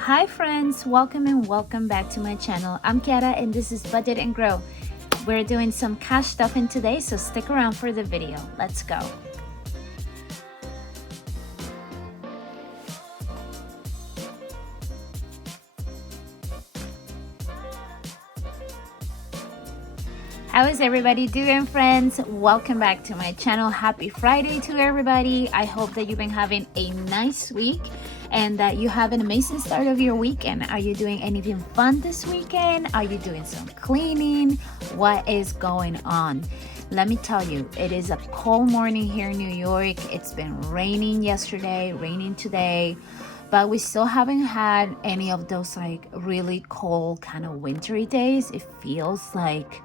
Hi friends, welcome and welcome back to my channel. I'm Kiara and this is Budget and Grow. We're doing some cash stuffing today, so stick around for the video. Let's go. How is everybody doing, friends? Welcome back to my channel. Happy Friday to everybody. I hope that you've been having a nice week and that you have an amazing start of your weekend. Are you doing anything fun this weekend? Are you doing some cleaning? What is going on? Let me tell you, it is a cold morning here in New York. It's been raining yesterday, raining today, but we still haven't had any of those like really cold kind of wintry days. It feels like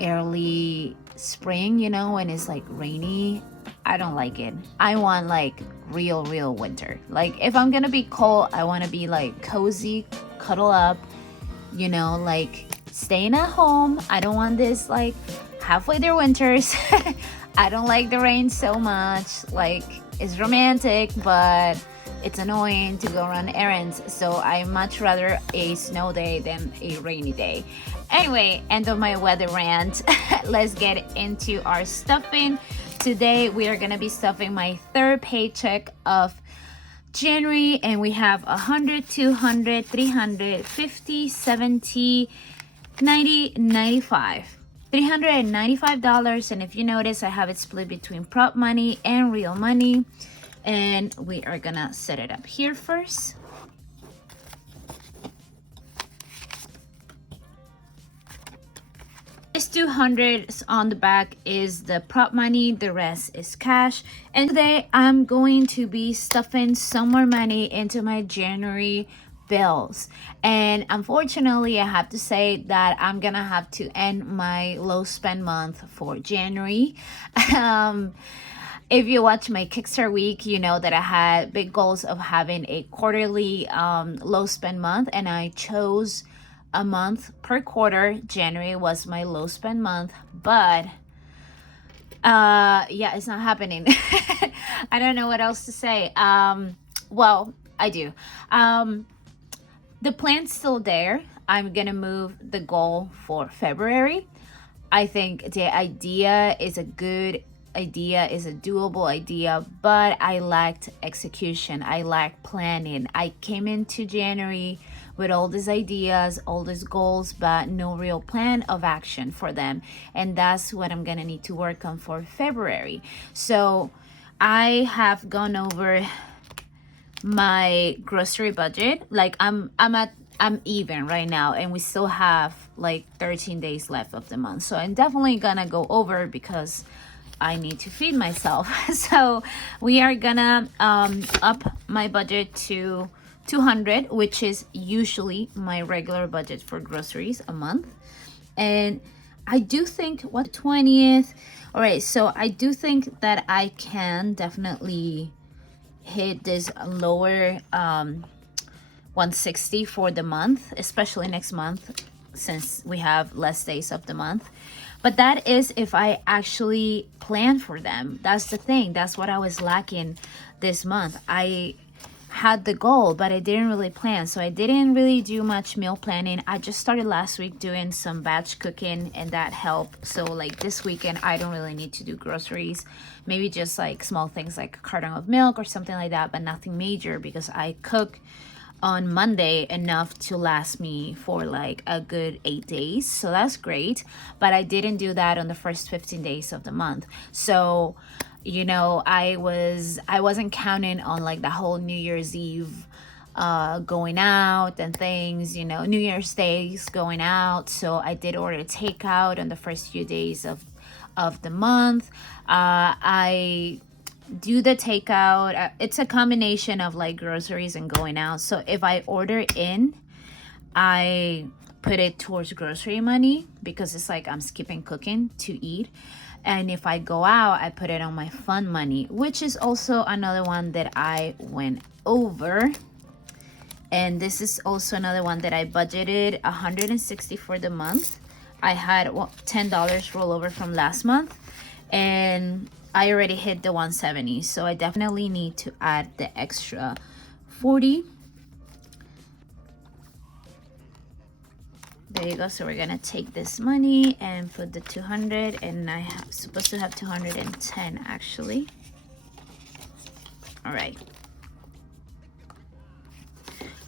early spring, you know, when it's like rainy. I don't like it. I want like real winter. Like if I'm gonna be cold, I want to be like cozy, cuddle up, you know, like staying at home. I don't want this like halfway there winters. I don't like the rain so much. Like it's romantic, but it's annoying to go run errands. So I much rather a snow day than a rainy day. Anyway, end of my weather rant. Let's get into our stuffing. Today we are gonna be stuffing my third paycheck of January, and we have 100, 200, 300, 50, 70, 90, 95. $395, and if you notice, I have it split between prop money and real money, and we are gonna set it up here first. This 200 on the back is the prop money, the rest is cash. And today I'm going to be stuffing some more money into my January bills. And unfortunately, I have to say that I'm gonna have to end my low spend month for January. If you watch my Kickstarter week, you know that I had big goals of having a quarterly low spend month, and I chose a month per quarter. January was my low spend month, but yeah, it's not happening. I don't know what else to say. Well, I do. The plan's still there. I'm gonna move the goal for February. I think the idea is a good idea, is a doable idea, but I lacked execution. I lacked planning. I came into January with all these ideas, all these goals, but no real plan of action for them. And that's what I'm gonna need to work on for February. So I have gone over my grocery budget. Like I'm even right now, and we still have like 13 days left of the month. So I'm definitely gonna go over because I need to feed myself. So we are gonna up my budget to 200, which is usually my regular budget for groceries a month. And I do think, what, 20th? All right, so I do think that I can definitely hit this lower 160 for the month, especially next month, since we have less days of the month. But that is if I actually plan for them. That's the thing. That's what I was lacking this month. I had the goal, but I didn't really plan. So I didn't really do much meal planning. I just started last week doing some batch cooking, and that helped. So like this weekend, I don't really need to do groceries. Maybe just like small things like a carton of milk or something like that, but nothing major because I cook on Monday enough to last me for like a good 8 days. So that's great. But I didn't do that on the first 15 days of the month. So, you know, I wasn't counting on like the whole New Year's Eve going out and things, you know, New Year's Days going out. So I did order takeout on the first few days of the month. I do the takeout. It's a combination of like groceries and going out. So if I order in, I put it towards grocery money because it's like I'm skipping cooking to eat. And if I go out, I put it on my fun money, which is also another one that I went over. And this is also another one that I budgeted 160 for the month. I had $10 rollover from last month, and I already hit the 170. So I definitely need to add the extra 40 There you go. So we're gonna take this money and put the 200, and I have supposed to have 210 actually. All right.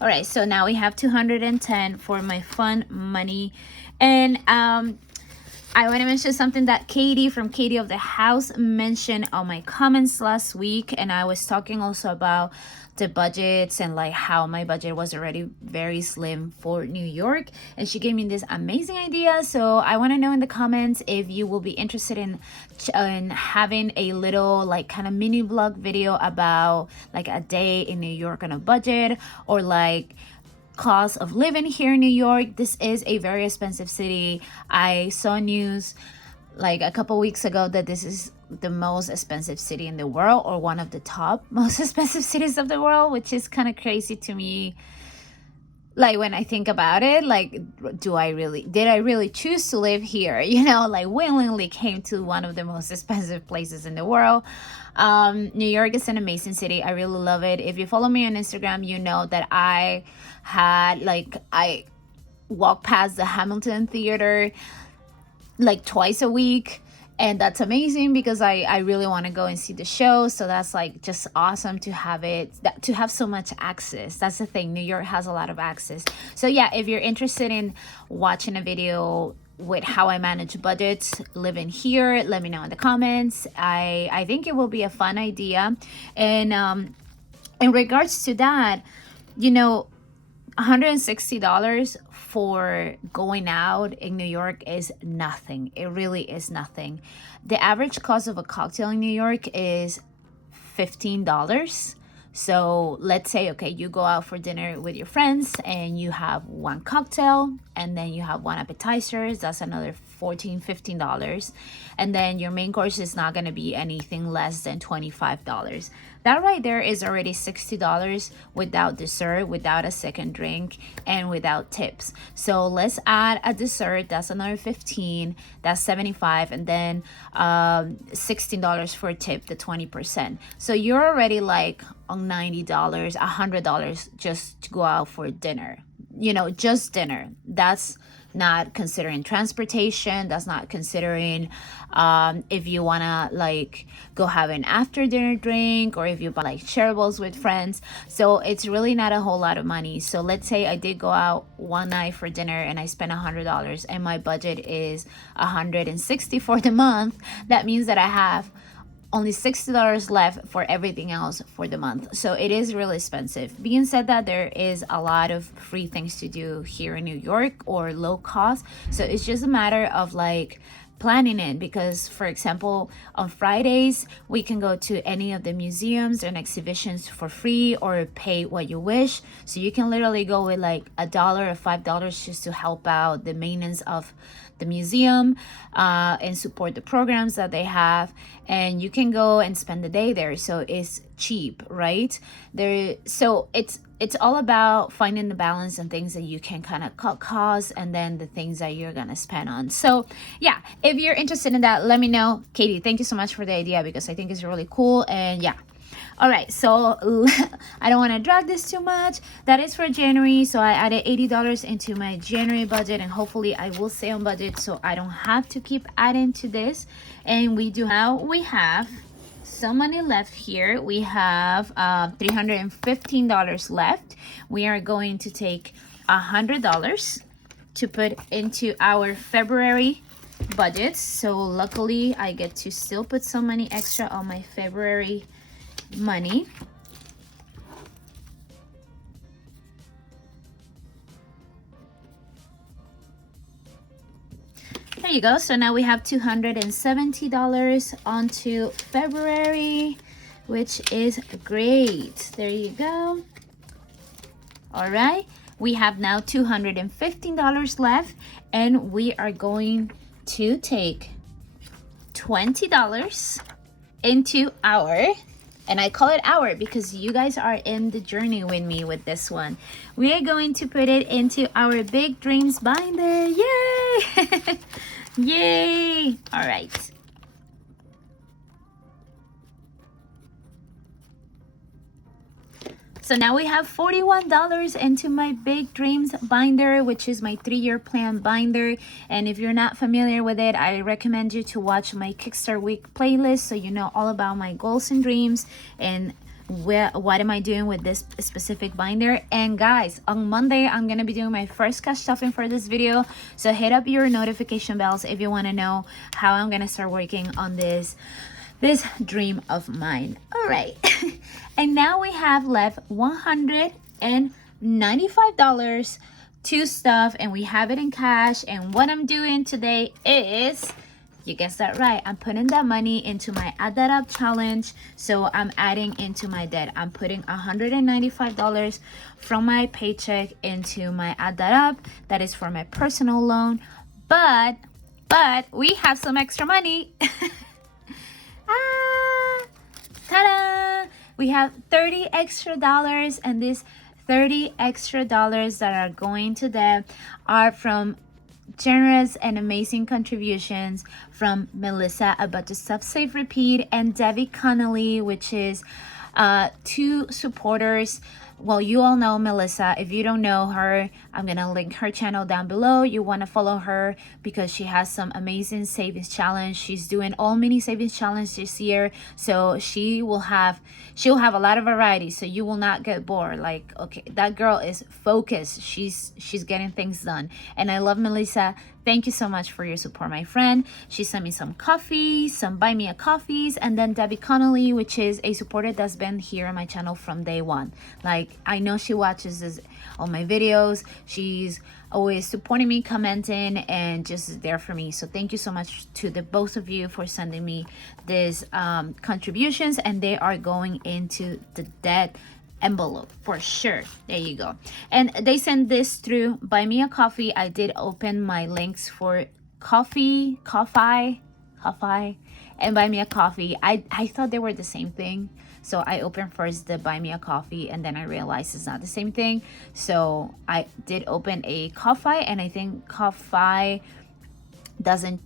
All right, so now we have 210 for my fun money. And I want to mention something that Katie from Katie of the House mentioned on my comments last week. And I was talking also about the budgets and like how my budget was already very slim for New York. And she gave me this amazing idea. So I want to know in the comments if you will be interested in having a little like kind of mini vlog video about like a day in New York on a budget, or like cost of living here in New York. This is a very expensive city. I saw news like a couple weeks ago that this is the most expensive city in the world, or one of the top most expensive cities of the world, which is kind of crazy to me. Like when I think about it, like, did I really choose to live here? You know, like willingly came to one of the most expensive places in the world. New York is an amazing city. I really love it. If you follow me on Instagram, you know that I walk past the Hamilton Theater like twice a week, and that's amazing because I really want to go and see the show. So that's like just awesome to have to have so much access. That's the thing, New York has a lot of access. So yeah, if you're interested in watching a video with how I manage budgets living here, let me know in the comments. I think it will be a fun idea. And in regards to that, you know, $160 for going out in New York is nothing. It really is nothing. The average cost of a cocktail in New York is $15. So let's say, okay, you go out for dinner with your friends and you have one cocktail, and then you have one appetizer. That's another $15. And then your main course is not going to be anything less than $25. That right there is already $60 without dessert, without a second drink, and without tips. So let's add a dessert. That's another 15. That's 75, and then $16 for a tip, the 20%. So you're already like on $90, $100 just to go out for dinner. You know, just dinner. That's not considering transportation. That's not considering if you want to like go have an after dinner drink, or if you buy like shareables with friends. So it's really not a whole lot of money. So let's say I did go out one night for dinner and I spent $100, and my budget is $160 for the month. That means that I have only $60 left for everything else for the month. So it is really expensive. Being said that, there is a lot of free things to do here in New York, or low cost. So it's just a matter of like planning it, because for example, on Fridays we can go to any of the museums and exhibitions for free, or pay what you wish. So you can literally go with like $1 or $5 just to help out the maintenance of the museum and support the programs that they have, and you can go and spend the day there. So it's cheap, right? So it's all about finding the balance and things that you can kind of cut costs, and then the things that you're gonna spend on. So yeah, if you're interested in that, let me know. Katie, thank you so much for the idea, because I think it's really cool. And yeah, all right, so I don't want to drag this too much. That is for January. So I added $80 into my January budget, and hopefully I will stay on budget so I don't have to keep adding to this. And we have some money left here. We have $315 left. We are going to take $100 to put into our February budget. So luckily I get to still put some money extra on my February money. There you go. So now we have $270 onto February, which is great. There you go. All right, we have now $215 left, and we are going to take $20 into our, and I call it our because you guys are in the journey with me with this one. We are going to put it into our Big Dreams binder. Yay! Yay! All right. So now we have $41 into my Big Dreams binder, which is my 3-year plan binder. And if you're not familiar with it, I recommend you to watch my Kickstart Week playlist so you know all about my goals and dreams and what am I doing with this specific binder. And guys, on Monday I'm gonna be doing my first cash stuffing for this video, so hit up your notification bells if you want to know how I'm gonna start working on this dream of mine. All right. And now we have left $195 to stuff, and we have it in cash. And what I'm doing today is, you guessed that right, I'm putting that money into my Add That Up challenge. So I'm adding into my debt. I'm putting $195 from my paycheck into my Add That Up. That is for my personal loan. But we have some extra money. Ta-da! We have $30 extra, and these $30 extra that are going to debt are from generous and amazing contributions from Melissa about to Stop Save Repeat and Debbie Conelly, which is 2 supporters. Well, you all know Melissa. If you don't know her, I'm gonna link her channel down below. You want to follow her because she has some amazing savings challenge. She's doing all mini savings challenge this year, so she'll have a lot of variety, so you will not get bored. Like, okay, that girl is focused. She's getting things done, and I love Melissa. Thank you so much for your support, my friend. She sent me some coffee, some buy me a coffees, and then Debbie Conelly, which is a supporter that's been here on my channel from day one. Like, I know she watches all my videos. She's always supporting me, commenting, and just there for me. So thank you so much to the both of you for sending me these contributions, and they are going into the debt envelope for sure. There you go. And they sent this through Buy Me a Coffee. I did open my links for Ko-fi and Buy Me a Coffee. I thought they were the same thing, so I opened first the Buy Me a Coffee, and then I realized it's not the same thing. So I did open a Ko-fi, and I think Ko-fi doesn't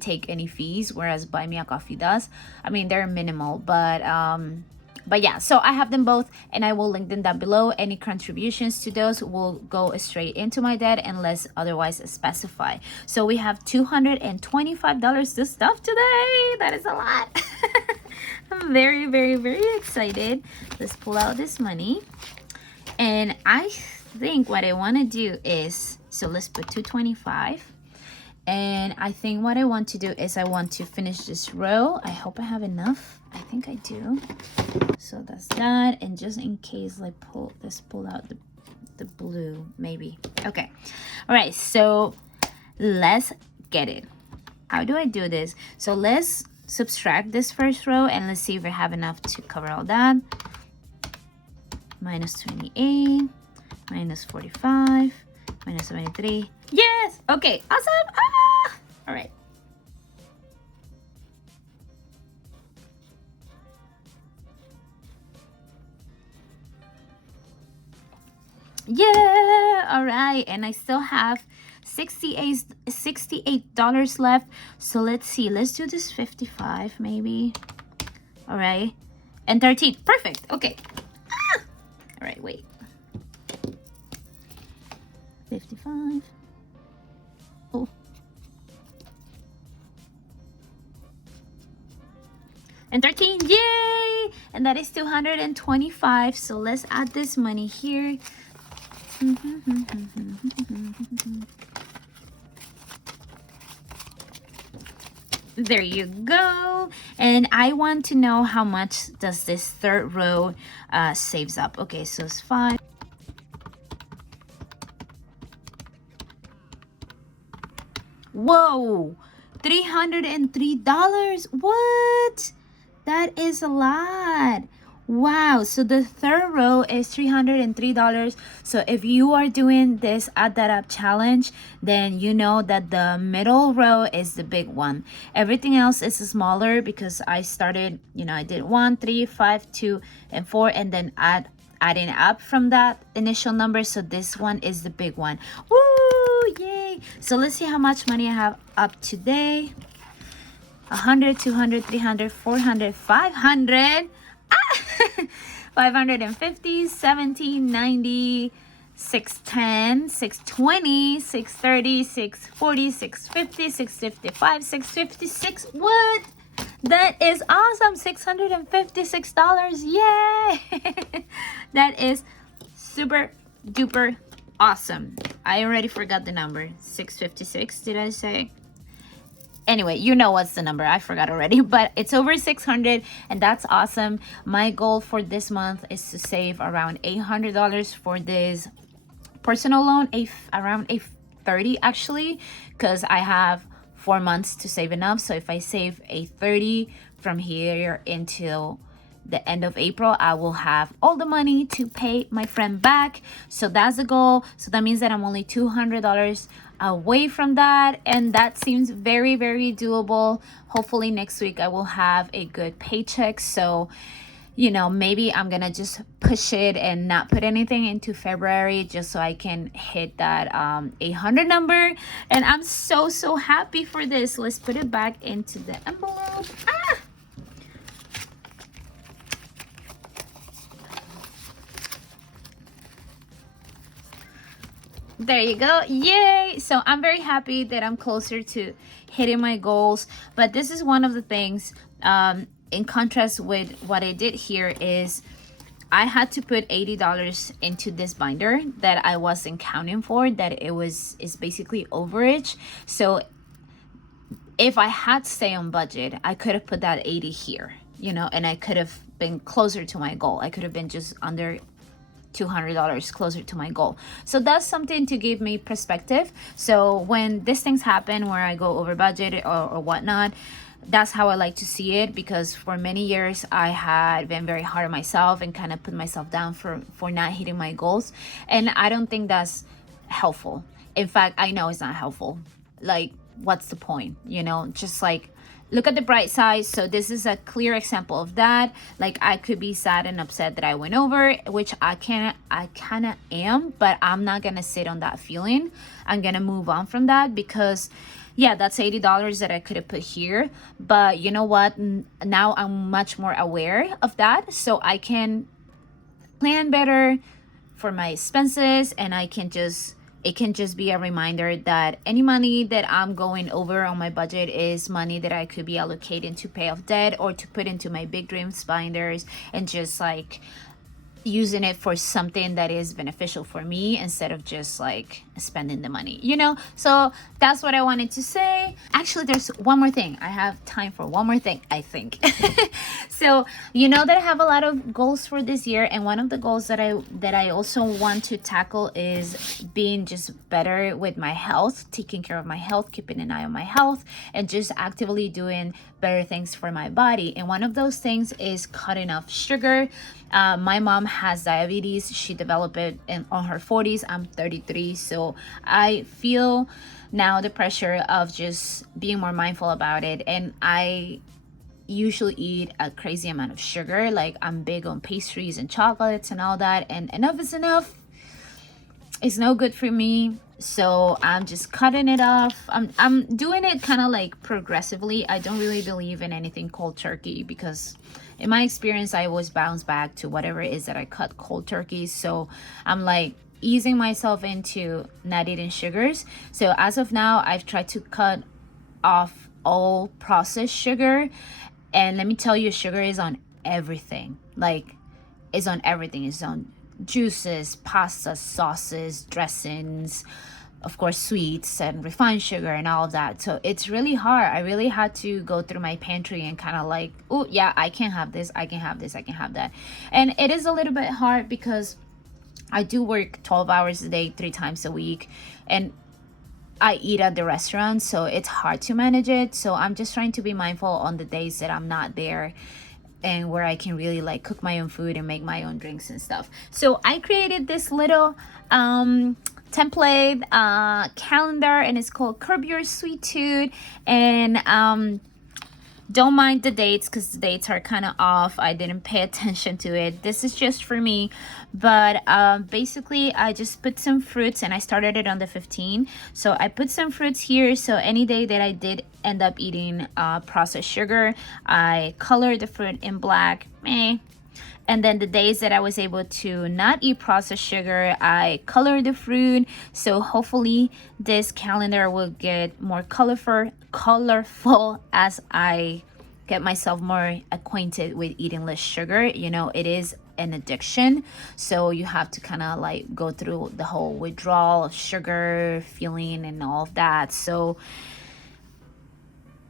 take any fees, whereas Buy Me a Coffee does. I mean, they're minimal, but yeah, so I have them both, and I will link them down below. Any contributions to those will go straight into my debt unless otherwise specified. So we have $225 to stuff today. That is a lot. I'm very, very, very excited. Let's pull out this money. And I think what I want to do is, so let's put 225. And I think what I want to do is I want to finish this row. I hope I have enough. I think I do. So that's that. And just in case, like, pull out the blue, maybe. Okay. All right. So let's get it. How do I do this? So let's subtract this first row, and let's see if I have enough to cover all that. Minus 28, minus 45, minus 73. Yes. Okay. Awesome. Ah! All right. Yeah. All right. And I still have $68 left. So let's see. Let's do this 55 maybe. All right. And 13. Perfect. Okay. Ah! All right. Wait. 55. Oh. And 13. Yay! And that is 225. So let's add this money here. There you go. And I want to know how much does this third row saves up. Okay, so it's 5. Whoa, $303. What? That is a lot. Wow. So the third row is $303. So if you are doing this Add That Up challenge, then you know that the middle row is the big one. Everything else is smaller because I started, I did 1, 3, 5, 2, and 4, and then adding up from that initial number. So this one is the big one. Woo! Yay! So let's see how much money I have up today. 100, 200, 300, 400, 500. Ah! 550, 70, 90, 610, 620, 630, 640, 650, 655, 656. What? That is awesome. $656. Yay! That is super duper awesome. I already forgot the number. 656, did I say? Anyway, you know what's the number. I forgot already, but it's over 600 and that's awesome. My goal for this month is to save around $800 for this personal loan, around 830 actually, because I have 4 months to save enough. So if I save 830 from here until the end of April, I will have all the money to pay my friend back. So that's the goal. So that means that I'm only $200 away from that, and that seems very, very doable. Hopefully next week I will have a good paycheck, so you know, maybe I'm gonna just push it and not put anything into February just so I can hit that 800 number. And I'm so happy for this. Let's put it back into the envelope. There you go. Yay! So I'm very happy that I'm closer to hitting my goals. But this is one of the things, in contrast with what I did here, is I had to put $80 into this binder that I wasn't counting for, that is basically overage. So if I had to stay on budget, I could have put that 80 here, you know, and I could have been closer to my goal. I could have been just under $200 closer to my goal. So that's something to give me perspective. So when these things happen where I go over budget or whatnot, that's how I like to see it, because for many years I had been very hard on myself and kind of put myself down for not hitting my goals, and I don't think that's helpful. In fact, I know it's not helpful. Like, what's the point, you know? Just like, look at the bright side. So this is a clear example of that. Like, I could be sad and upset that I went over, which I kind of am, but I'm not gonna sit on that feeling. I'm gonna move on from that, because yeah, that's $80 that I could have put here, but you know what, now I'm much more aware of that, so I can plan better for my expenses, and it can just be a reminder that any money that I'm going over on my budget is money that I could be allocating to pay off debt or to put into my big dreams binders, and just like using it for something that is beneficial for me instead of just like spending the money, you know? So that's what I wanted to say. Actually, there's one more thing. I have time for one more thing, I think. So you know that I have a lot of goals for this year, and one of the goals that I also want to tackle is being just better with my health, taking care of my health, keeping an eye on my health, and just actively doing better things for my body. And one of those things is cutting off sugar. My mom has diabetes. She developed it on her 40s. I'm 33, so I feel now the pressure of just being more mindful about it. And I usually eat a crazy amount of sugar. Like, I'm big on pastries and chocolates and all that, and enough is enough. It's no good for me, so I'm just cutting it off. I'm doing it kind of like progressively. I don't really believe in anything cold turkey, because in my experience I always bounce back to whatever it is that I cut cold turkey. So I'm like easing myself into not eating sugars. So as of now, I've tried to cut off all processed sugar, and let me tell you, sugar is on everything. Like, it's on everything. It's on juices, pasta, sauces, dressings, of course sweets and refined sugar and all of that. So it's really hard. I really had to go through my pantry and kind of like, oh yeah, I can have this, I can have this, I can have that. And it is a little bit hard because I do work 12 hours a day, 3 times a week, and I eat at the restaurant, so it's hard to manage it. So I'm just trying to be mindful on the days that I'm not there, and where I can really like cook my own food and make my own drinks and stuff. So I created this little template calendar, and it's called Curb Your Sweet Tooth. And don't mind the dates, because the dates are kind of off. I didn't pay attention to it. This is just for me. But basically, I just put some fruits, and I started it on the 15th. So I put some fruits here. So any day that I did end up eating processed sugar, I colored the fruit in black. And then the days that I was able to not eat processed sugar, I colored the fruit. So hopefully this calendar will get more colorful as I get myself more acquainted with eating less sugar. You know, it is an addiction, so you have to kind of like go through the whole withdrawal of sugar feeling and all of that. So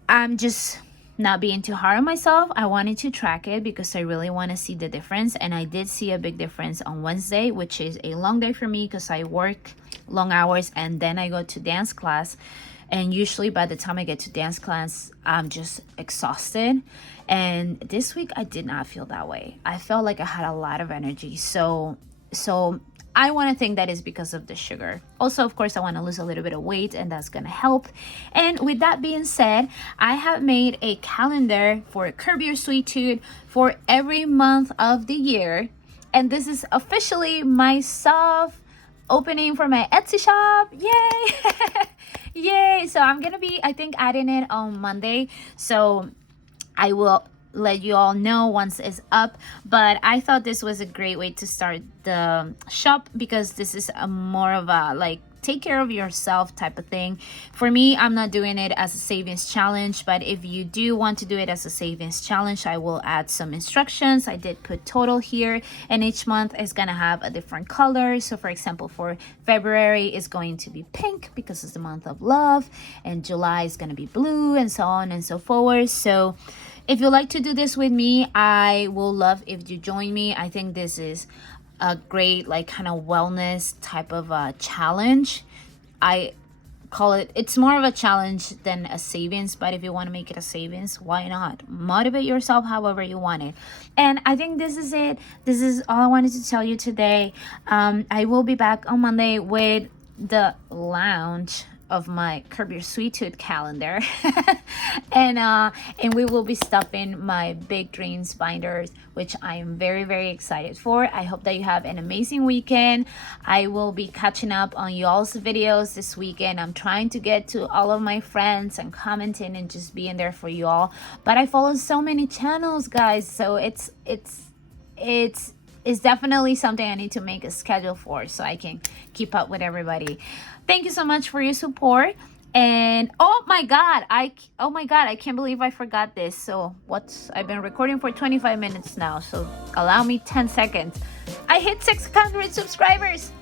I'm just not being too hard on myself. I wanted to track it because I really want to see the difference, and I did see a big difference on Wednesday, which is a long day for me because I work long hours and then I go to dance class. And usually by the time I get to dance class, I'm just exhausted. And this week I did not feel that way. I felt like I had a lot of energy. So I want to think that is because of the sugar. Also, of course, I want to lose a little bit of weight, and that's going to help. And with that being said, I have made a calendar for Curb Your Sweet Tooth for every month of the year. And this is officially my soft opening for my Etsy shop. Yay! Yay! So I'm gonna be, I think, adding it on Monday. So I will let you all know once it's up. But I thought this was a great way to start the shop because this is a more of a like take care of yourself type of thing. For me, I'm not doing it as a savings challenge, but if you do want to do it as a savings challenge, I will add some instructions. I did put total here, and each month is gonna have a different color. So for example, for February is going to be pink because it's the month of love, and July is gonna be blue, and so on and so forth. So if you like to do this with me, I will love if you join me. I think this is a great like kind of wellness type of challenge. I call it, it's more of a challenge than a savings, but if you want to make it a savings, why not? Motivate yourself however you want it. And I think this is it. This is all I wanted to tell you today. I will be back on Monday with the launch of my Curb Your Sweet Tooth calendar. and we will be stuffing my big dreams binders, which I am very, very excited for. I hope that you have an amazing weekend. I will be catching up on y'all's videos this weekend. I'm trying to get to all of my friends and commenting and just being there for you all. But I follow so many channels, guys, so it's definitely something I need to make a schedule for so I can keep up with everybody. Thank you so much for your support. And oh my god, I can't believe I forgot this. So I've been recording for 25 minutes now, so allow me 10 seconds. I hit 600 subscribers.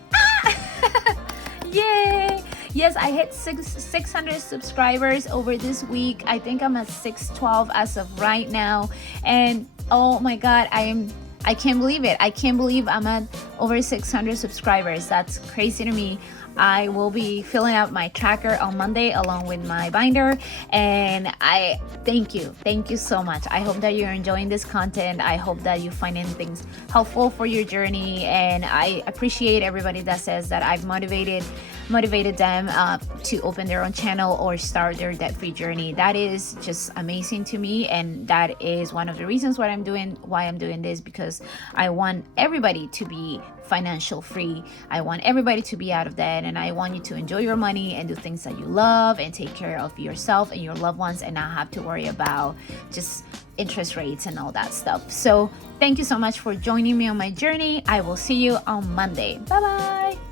Yay! Yes, I hit 600 subscribers over this week. I think I'm at 612 as of right now. And oh my god, I can't believe it. I can't believe I'm at over 600 subscribers. That's crazy to me. I will be filling out my tracker on Monday along with my binder, and I thank you so much. I hope that you're enjoying this content. I hope that you're finding things helpful for your journey, and I appreciate everybody that says that I've motivated them to open their own channel or start their debt-free journey. That is just amazing to me, and that is one of the reasons why I'm doing this, because I want everybody to be financial free. I want everybody to be out of debt, and I want you to enjoy your money and do things that you love and take care of yourself and your loved ones and not have to worry about just interest rates and all that stuff. So thank you so much for joining me on my journey. I will see you on Monday. Bye bye.